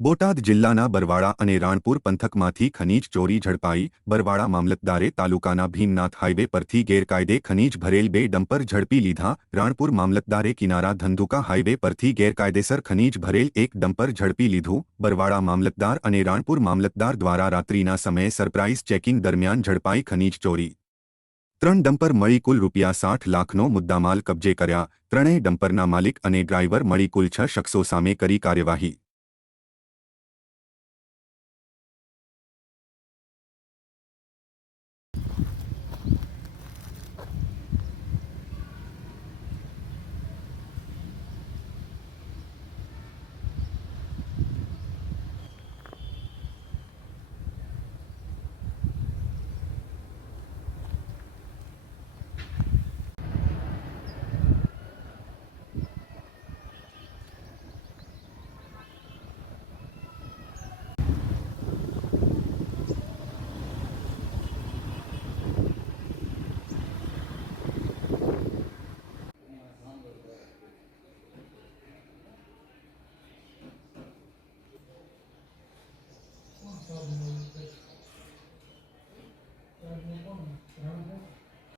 બોટાદ જિલ્લાના બરવાડા અને રાણપુર પંથકમાંથી ખનીજ ચોરી ઝડપાઈ। બરવાડા મામલતદારે તાલુકાના ભીમનાથ હાઈવે પરથી ગેરકાયદે ખનીજ ભરેલ 2 ડમ્પર ઝડપી લીધા। રાણપુર મામલતદારે કિનારા ધંધુકા હાઈવે પરથી ગેરકાયદેસર ખનીજ ભરેલ 1 ડમ્પર ઝડપી લીધું। બરવાડા મામલતદાર અને રાણપુર મામલતદાર દ્વારા રાત્રિના સમયે સરપ્રાઇઝ ચેકિંગ દરમિયાન ઝડપાઈ ખનીજ ચોરી। 3 ડમ્પર મળી કુલ ₹60 લાખનો મુદ્દામાલ કબજે કર્યા। ત્રણેય ડમ્પરના માલિક અને ડ્રાઈવર મળી કુલ 6 શખ્સો સામે કરી કાર્યવાહી।